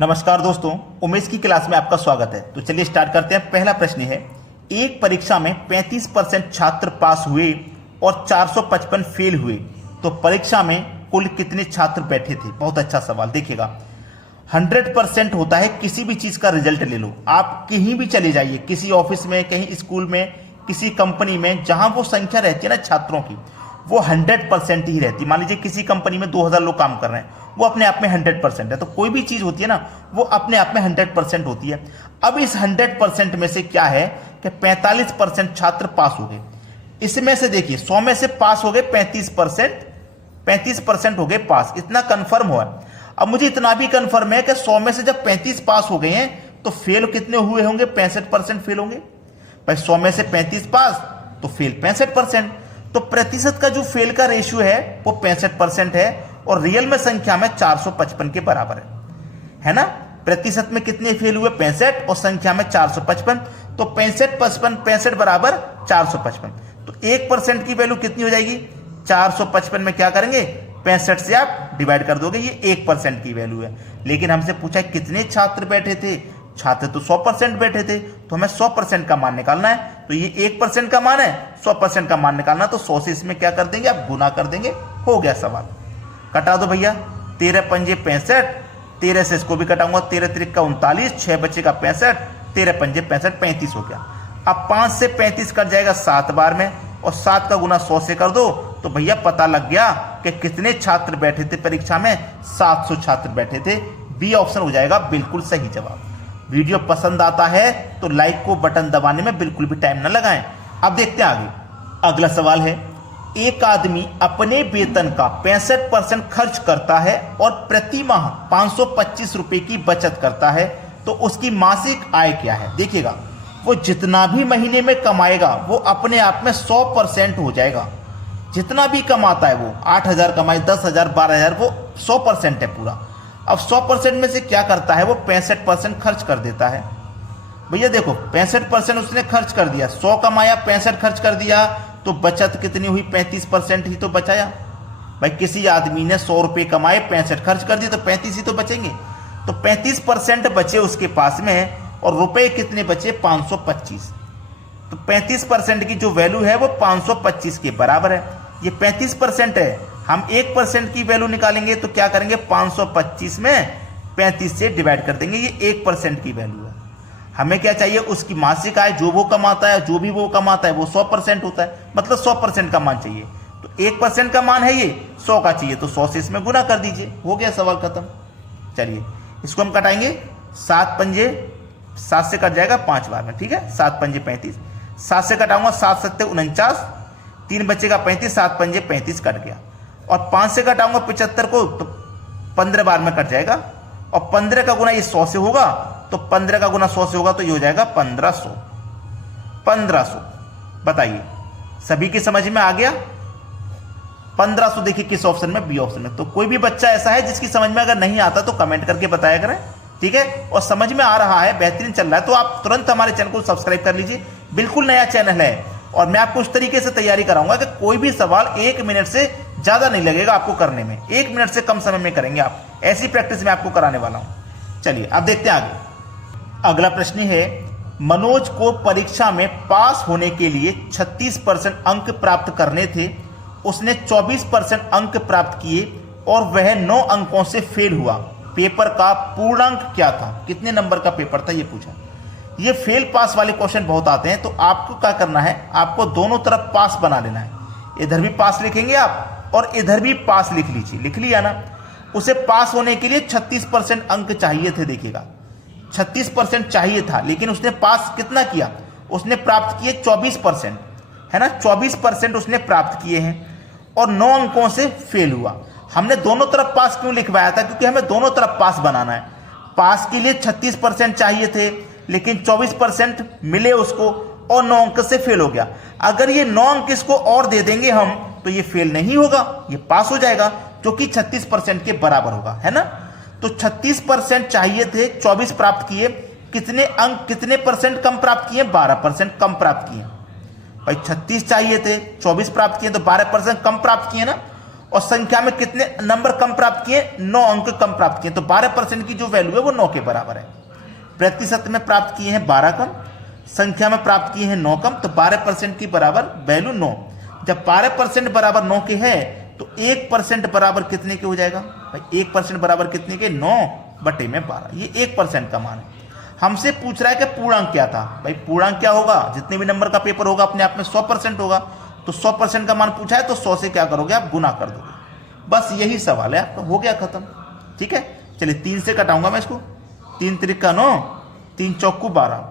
नमस्कार दोस्तों, उमेश की क्लास में आपका स्वागत है। तो चलिए स्टार्ट करते हैं। पहला प्रश्न है, एक परीक्षा में 35% छात्र पास हुए और 455 फेल हुए, तो परीक्षा में कुल कितने छात्र बैठे थे? बहुत अच्छा सवाल। देखिएगा, 100% होता है। किसी भी चीज का रिजल्ट ले लो, आप कहीं भी चले जाइए, किसी ऑफिस में, कहीं स्कूल में, किसी कंपनी में, जहां वो संख्या रहती है ना छात्रों की, वो 100% ही रहती है। मान लीजिए किसी कंपनी में 2000 लोग काम कर रहे हैं, वो अपने आप में 100% है। तो कोई भी चीज होती है ना, वो अपने आप में 100% होती है। अब इस 100% में से क्या है कि 45% छात्र पास हो गए। इसमें से देखिए, 100 में से पास हो गए 35%, 35% हो गए पास। इतना कंफर्म हुआ। अब मुझे इतना भी कंफर्म है कि 100 में से जब 35 पास हो गए हैं, तो फेल कितने हुए होंगे? 65% फेल होंगे भाई। 100 में से 35 पास तो फेल 65%। तो प्रतिशत का जो फेल का रेशियो है वो 65% है, और रियल में संख्या में 455 के बराबर है ना। प्रतिशत में कितने फेल हुए? 65, और संख्या में 455। तो 65 55 65 बराबर 455। तो 1% की वैल्यू कितनी हो जाएगी? 455 में क्या करेंगे? 65 से आप डिवाइड कर दोगे, ये 1% की वैल्यू है। लेकिन हमसे पूछा कितने छात्र बैठे थे। छात्र तो 100% बैठे थे, तो हमें 100% का मान निकालना है। तो ये 1% का मान है, 100% का मान निकालना। तो 100 से इसमें क्या कर देंगे? आप गुना कर देंगे, हो गया सवाल। कटा दो भैया। 13 पंजे 65, 13 से इसको भी कटाऊंगा, 13 त्रिक का 39, 6 बचे का 65, 13 पंजे 65, 35 हो गया। अब 5 से 35 कट जाएगा 7 बार में, और 7 का गुना 100 से कर दो, तो भैया पता लग गया कि कितने छात्र बैठे थे परीक्षा में। 700 छात्र बैठे थे। बी ऑप्शन हो जाएगा बिल्कुल सही जवाब। वीडियो पसंद आता है तो लाइक को बटन दबाने में बिल्कुल भी टाइम ना लगाएं। अब देखते हैं आगे। अगला सवाल है, एक आदमी अपने वेतन का 65% खर्च करता है और प्रति माह 525 रुपए की बचत करता है, तो उसकी मासिक आय क्या है? देखिएगा, वो जितना भी महीने में कमाएगा वो अपने आप में 100% हो जाएगा। जितना भी कमाता है वो, 8000 कमाए, 10,000, 12,000, वो 100% है पूरा। अब 100% में से क्या करता है? वो 65% खर्च कर देता है। भैया देखो, 65% उसने खर्च कर दिया। 100 कमाया, 65 खर्च कर दिया, तो बचत कितनी हुई? 35% ही तो बचाया भाई। किसी आदमी ने 100 रुपए कमाए, 65 खर्च कर दिए, तो 35 ही तो बचेंगे। तो 35% बचे उसके पास में, और रुपए कितने बचे? 525। तो 35% की जो वैल्यू है वो 525 के बराबर है। ये 35% है। हम 1% की वैल्यू निकालेंगे तो क्या करेंगे? 525 में 35 से डिवाइड कर देंगे, ये 1% की वैल्यू है। हमें क्या चाहिए? उसकी मासिक आय, जो वो कमाता है, जो भी वो कमाता है, वो 100% होता है, मतलब 100% का मान चाहिए। तो 1% का मान है ये, 100 का चाहिए, तो 100 से इसमें गुना कर दीजिए, हो गया सवाल खत्म। चलिए इसको हम कटाएंगे। 7 पंजे 7 से कट जाएगा 5 बार में, ठीक है। 7 पंजे 35, 7 से कटाऊंगा, 7 सत्ते 49, 3 बचेगा 35, 7 पंजे 35 कट गया। और 5 से कटाऊंगा 75 को, तो 15 बार में कट जाएगा। और 15 का गुना ये 100 से होगा, तो 15 का गुना 100 से होगा, तो ये हो जाएगा 1500। 1500 बताइए, सभी की समझ में आ गया? 1500 देखिए किस ऑप्शन में? बी ऑप्शन में। तो कोई भी बच्चा ऐसा है जिसकी समझ में अगर नहीं आता तो कमेंट करके बताया करें, ठीक है। और समझ में आ रहा है, बेहतरीन चल रहा है, तो आप तुरंत हमारे चैनल को सब्सक्राइब कर लीजिए। बिल्कुल नया चैनल है, और मैं आपको उस तरीके से तैयारी कराऊंगा कि कोई भी सवाल 1 मिनट से ज्यादा नहीं लगेगा आपको करने में। 1 मिनट से कम समय में करेंगे आप। ऐसी प्रैक्टिस मैं आपको कराने वाला हूं। चलिए अब देखते हैं आगे। अगला प्रश्न है, मनोज को परीक्षा में पास होने के लिए 36% अंक प्राप्त करने थे। उसने 24% अंक प्राप्त किए और वह 9 अंकों से फेल हुआ। पेपर का पूर्णांक क्या था? कितने नंबर का पेपर था, ये पूछा। ये फेल पास वाले क्वेश्चन बहुत आते हैं, तो आपको क्या करना है? आपको दोनों तरफ पास बना लेना है। इधर भी पास लिखेंगे आप, और इधर भी पास लिख लीजिए। लिख लिया ना? उसे पास होने के लिए 36% अंक चाहिए थे। देखिएगा, 36% चाहिए था, लेकिन उसने पास कितना किया? उसने प्राप्त किए 24%, है ना। 24% उसने प्राप्त किए हैं, और 9 अंकों से फेल हुआ। हमने दोनों तरफ पास क्यों लिखवाया था? क्योंकि हमें दोनों तरफ पास बनाना है। पास के लिए 36% चाहिए थे, लेकिन 24% मिले उसको, और 9 अंक से फेल हो गया। अगर ये 9 अंक इसको और दे देंगे हम, तो ये फेल नहीं होगा, ये पास हो जाएगा, जो कि 36% के बराबर होगा, है ना। तो 36% चाहिए थे, 24 प्राप्त किए। कितने अंक, कितने परसेंट कम प्राप्त किए? 12% कम प्राप्त किए भाई। 36 चाहिए थे, 24 प्राप्त किए, तो 12% कम प्राप्त किए ना। और संख्या में कितने नंबर कम प्राप्त किए, 9 अंक कम प्राप्त किए, तो 12% की जो वैल्यू है वो 9 के बराबर है। प्रतिशत में प्राप्त किए हैं 12 कम, संख्या में प्राप्त किए हैं 9 कम, तो 12% की बराबर वैल्यू 9। जब 12% बराबर 9 के है तो 1% बराबर कितने के हो जाएगा भाई, 1% बराबर कितने के, 9/12, ये 1% का मान है। हमसे पूछ रहा है कि पूर्णांक क्या था, भाई पूर्णांक क्या होगा, जितने भी नंबर का पेपर होगा अपने आप में 100% होगा, तो 100% का मान पूछा है तो 100 से क्या करोगे आप, गुना कर दोगे। बस यही सवाल है आपका, हो गया खत्म। ठीक है, चलिए 3 से कटाऊंगा मैं इसको, 3 त्रिका 9, 3 चौकू 12,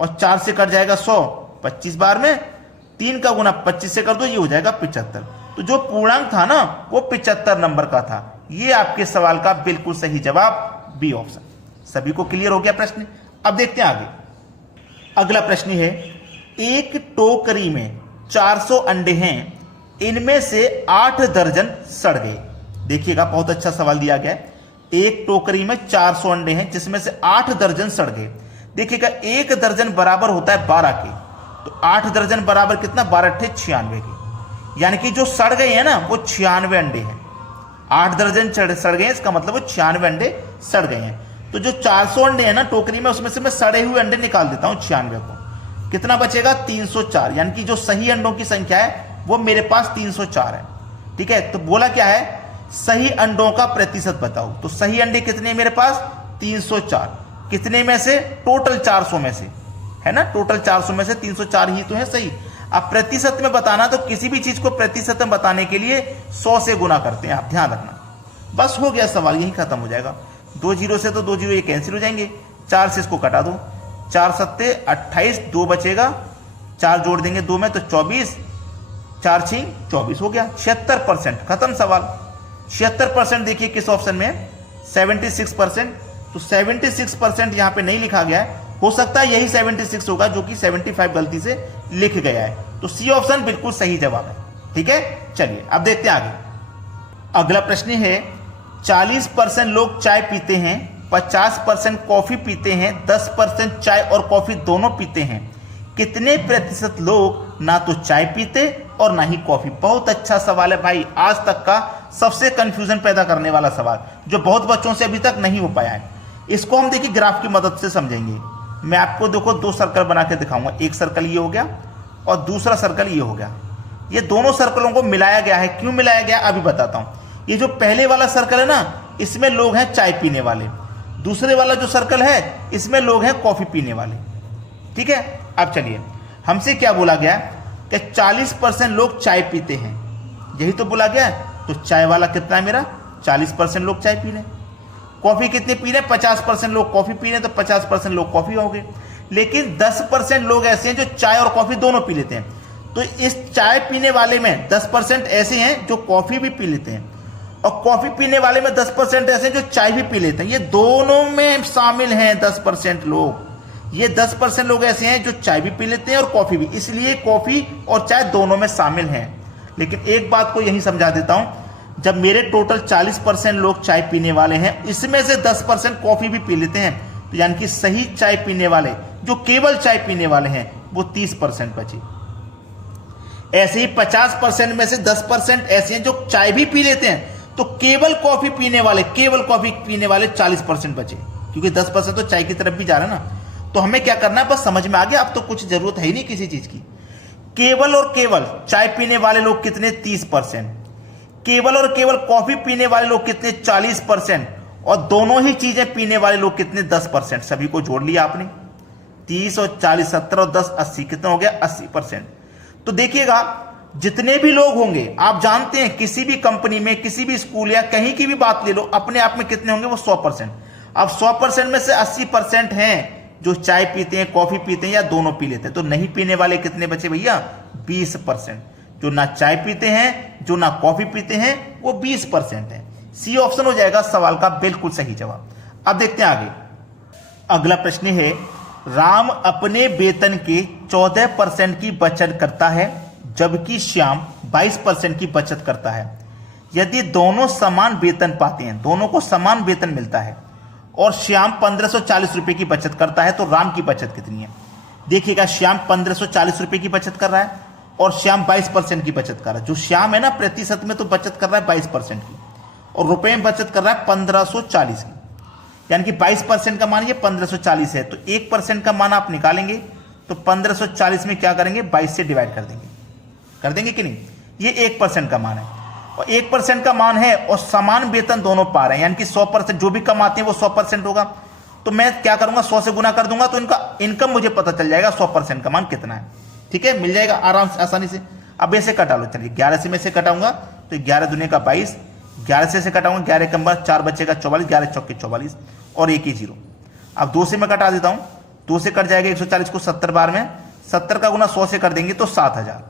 और 4 से कट जाएगा 100, 25 बार में 3 का गुना 25 से कर दो, ये हो जाएगा 75। तो जो पूर्णांक था ना वो 75 नंबर का था। ये आपके सवाल का बिल्कुल सही जवाब, बी ऑप्शन। सभी को क्लियर हो गया प्रश्न। अब देखते हैं आगे। अगला प्रश्न है, एक टोकरी में 400 अंडे हैं, इनमें से 8 दर्जन सड़ गए। देखिएगा बहुत अच्छा सवाल दिया गया है। एक टोकरी में 400 अंडे हैं जिसमें से 8 दर्जन सड़ गए। देखिएगा 1 दर्जन बराबर होता है 12 के, तो 8 दर्जन बराबर कितना, 12 × 8 = 96 के, यानी कि जो सड़ गए हैं ना वो 96 अंडे हैं। 8 दर्जन सड़ गए, इसका मतलब वो 96 अंडे सड़ गए हैं। तो जो 400 अंडे हैं ना टोकरी में, उसमें से मैं सड़े हुए अंडे निकाल देता हूं 96 को, कितना बचेगा, 304, यानी कि जो सही अंडों की संख्या है वो मेरे पास 304 है। ठीक है, तो बोला क्या है, सही अंडों का प्रतिशत बताओ। तो सही अंडे कितने मेरे पास, 304, कितने में से, टोटल 400 में से, है ना, टोटल 400 में से 304 ही तो है सही। अब प्रतिशत में बताना, तो किसी भी चीज को प्रतिशत में बताने के लिए 100 से गुना करते हैं, आप ध्यान रखना। बस हो गया सवाल, यही खत्म हो जाएगा। 2 जीरो से तो 2 जीरो ये कैंसिल हो जाएंगे, 4 से इसको कटा दो, 4 सत्ते 28, 2 बचेगा, 4 जोड़ देंगे 2 में तो 24, 4 6 24 हो गया, 76%, खत्म सवाल। 76% देखिए किस ऑप्शन में है, 76%। तो 76% यहां पे नहीं लिखा गया है, हो सकता है यही 76 होगा जो कि 75 गलती से लिख गया है। तो सी ऑप्शन बिल्कुल सही जवाब है। ठीक है, चलिए अब देखते हैं आगे। अगला प्रश्न है, 40% लोग चाय पीते हैं, 50% कॉफी पीते हैं, 10% चाय और कॉफी दोनों पीते हैं, कितने प्रतिशत लोग ना तो चाय पीते और ना ही कॉफी। बहुत अच्छा सवाल है भाई, आज तक का सबसे कंफ्यूजन पैदा करने वाला सवाल, जो बहुत बच्चों से अभी तक नहीं हो पाया है। इसको हम देखिए ग्राफ की मदद से समझेंगे। मैं आपको देखो 2 सर्कल बना के दिखाऊंगा, एक सर्कल ये हो गया और दूसरा सर्कल ये हो गया। ये दोनों सर्कलों को मिलाया गया है, क्यों मिलाया गया अभी बताता हूं। ये जो पहले वाला सर्कल है ना, इसमें लोग हैं चाय पीने वाले, दूसरे वाला जो सर्कल है इसमें लोग हैं कॉफी पीने वाले। ठीक है, अब चलिए, हमसे क्या बोला गया कि 40% लोग चाय पीते हैं, यही तो बोला गया है। तो चाय वाला कितना है मेरा, 40% लोग चाय पी रहे। कॉफी कितने पी रहे, 50% लोग कॉफी पी रहे, तो 50% लोग कॉफी हो गए। लेकिन 10% लोग ऐसे हैं जो चाय और कॉफी दोनों पी लेते हैं। तो इस चाय पीने वाले में 10% ऐसे हैं जो कॉफी भी पी लेते हैं, और कॉफी पीने वाले में 10% ऐसे हैं जो चाय भी पी लेते हैं। ये दोनों में शामिल हैं 10% लोग। ये 10% लोग ऐसे हैं जो चाय भी पी लेते हैं और कॉफी भी, इसलिए कॉफी और चाय दोनों में शामिल हैं। लेकिन एक बात को यही समझा देता हूं, जब मेरे टोटल 40% लोग चाय पीने वाले हैं, इसमें से 10% कॉफी भी पी लेते हैं, तो यानी कि सही चाय पीने वाले, जो केवल चाय पीने वाले हैं, वो 30% बचे। ऐसे ही 50% में से 10% ऐसे हैं जो चाय भी पी लेते हैं, तो केवल कॉफी पीने वाले 40% बचे, क्योंकि 10% तो चाय की तरफ भी जा रहा है ना। तो हमें क्या करना है, बस समझ में आ गया, अब तो कुछ जरूरत है ही नहीं किसी चीज की। केवल और केवल चाय पीने वाले लोग कितने, 30%, केवल और केवल कॉफी पीने वाले लोग कितने, 40%, और दोनों ही चीजें पीने वाले लोग कितने, 10%। सभी को जोड़ लिया आपने, 30 और 40, 70 और 10, 80, कितना हो गया, 80%। तो देखिएगा जितने भी लोग होंगे, आप जानते हैं किसी भी कंपनी में, किसी भी स्कूल या कहीं की भी बात ले लो, अपने आप में कितने होंगे, वो 100%। अब 100% में से 80% हैं जो चाय पीते हैं, कॉफी पीते हैं या दोनों पी लेते हैं। तो नहीं पीने वाले कितने बचे भैया, 20%। जो ना चाय पीते हैं, जो ना कॉफी पीते हैं, वो 20% है। सी ऑप्शन हो जाएगा सवाल का बिल्कुल सही जवाब। अब देखते हैं आगे। अगला प्रश्न है, राम अपने वेतन के 14% की बचत करता है, जबकि श्याम 22% की बचत करता है। यदि दोनों समान वेतन पाते हैं, दोनों को समान वेतन मिलता है, और श्याम 1540 रुपए की बचत करता है, तो राम की बचत कितनी है। देखिएगा, श्याम 1540 रुपए की बचत कर रहा है और श्याम 22% की बचत कर रहा है। जो श्याम है ना प्रतिशत में तो बचत कर रहा है 22% की, और रुपए में बचत कर रहा है 1540 की, यानी कि 22% का मान ये 1540 है। तो 1% का मान आप निकालेंगे तो 1540 में क्या करेंगे, 22 से डिवाइड कर देंगे कि नहीं। ये 1% का मान है, और 1% का मान है और समान वेतन दोनों पा रहे हैं, यानी कि 100% जो भी कमाते हैं वो 100% होगा। तो मैं क्या करूंगा, 100 से गुना कर दूंगा तो इनका इनकम मुझे पता चल जाएगा 100% का मान कितना है। ठीक है, मिल जाएगा आराम से, आसानी से। अब ऐसे कटा लो, चलिए 11 से मैं से कटाऊंगा तो 11 दूनी का 22, 11 से कटाऊंगा 11 कम 4 बचेगा 44, 11 चौके 44 और 1 ही 0। अब 2 से मैं कटा देता हूं, 2 से कट जाएगा 140 को 70 बार में, 70 का गुना 100 से कर देंगे तो 7000,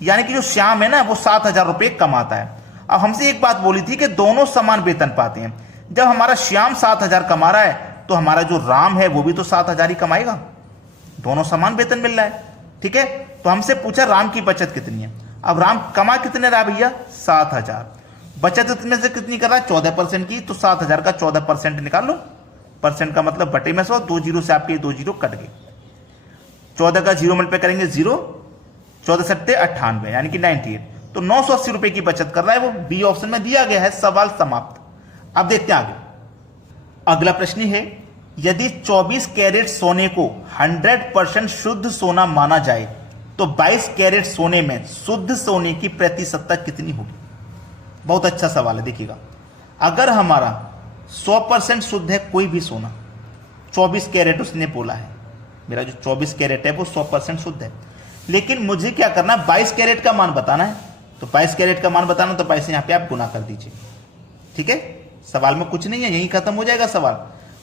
यानी कि जो श्याम है ना वो 7000 रुपए कमाता है। अब हमसे एक बात बोली थी कि दोनों समान वेतन पाते हैं। जब हमारा श्याम 7000 कमा रहा है तो हमारा जो राम है वो भी तो 7000 ही कमाएगा, दोनों समान वेतन मिल रहा है। ठीक है, तो हमसे पूछा राम की बचत कितनी है। अब राम कमा कितने रहा भैया, 7000, बचत इसमें से कितनी कर रहा है, 14% की। तो 7000 का 14% निकाल लो, परसेंट का मतलब बटे में 100, 2 जीरो से आपके 2 जीरो कट गए, 14 का 0 मल्टीप्लाई करेंगे 0, 14 सट्टे 98, यानी कि 98। तो 980 रुपए की बचत कर रहा है वो, बी ऑप्शन में दिया गया है। सवाल समाप्त। अब देखते हैं आगे। अगला प्रश्न है, यदि 24 कैरेट सोने को 100% शुद्ध सोना माना जाए तो 22 कैरेट सोने में शुद्ध सोने की प्रतिशतता कितनी होगी। बहुत अच्छा सवाल है, देखिएगा। अगर हमारा 100% शुद्ध है कोई भी सोना, 24 कैरेट उसने बोला है, मेरा जो 24 कैरेट है वो 100% शुद्ध है, लेकिन मुझे क्या करना है, 22 कैरेट का मान बताना है। तो 22 कैरेट का मान बताना, तो 22 यहां पे आप गुना कर दीजिए। ठीक है, सवाल में कुछ नहीं है, यही खत्म हो जाएगा सवाल।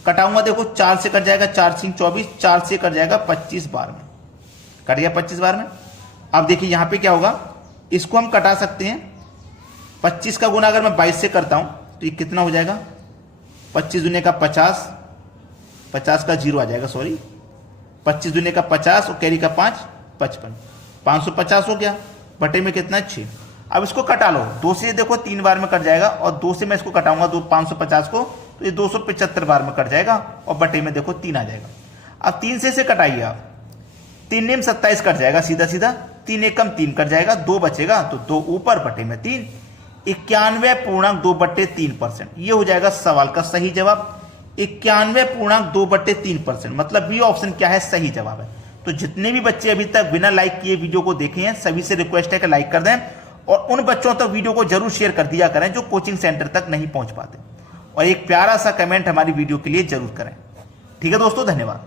कटाऊंगा, देखो 4 से कट जाएगा 4 सिंह 24, 4 से कट जाएगा 25 बार में, कट गया 25 बार में। अब देखिए यहां पे क्या होगा, इसको हम कटा सकते हैं। 25 का गुना अगर मैं 22 से करता हूं तो ये कितना हो जाएगा, 25 दूने का 50, 50 का 0 आ जाएगा, सॉरी 25 दूने का 50 और कैरी का 5, 55, 550 हो गया, बटे में कितना 6। अब इसको कटा लो, 2 से देखो 3 बार में कट जाएगा, और 2 से मैं इसको कटाऊंगा 550 को तो ये 275 बार में कट जाएगा, और बटे में देखो 3 आ जाएगा। अब 3 से कटाइए आप, 3 नेम 27 कट जाएगा सीधा सीधा, 3 एकम 3 कट जाएगा, 2 बचेगा तो 2 ऊपर बटे में 3, 91.2/3%। ये हो जाएगा सवाल का सही जवाब, 91.2/3%। मतलब बी ऑप्शन क्या है, सही जवाब है। तो जितने भी बच्चे अभी तक बिना लाइक किए वीडियो को देखे हैं सभी से रिक्वेस्ट है कि लाइक कर दें, और उन बच्चों तक वीडियो को जरूर शेयर कर दिया करें जो कोचिंग सेंटर तक नहीं पहुंच पाते, और एक प्यारा सा कमेंट हमारी वीडियो के लिए जरूर करें। ठीक है दोस्तों, धन्यवाद।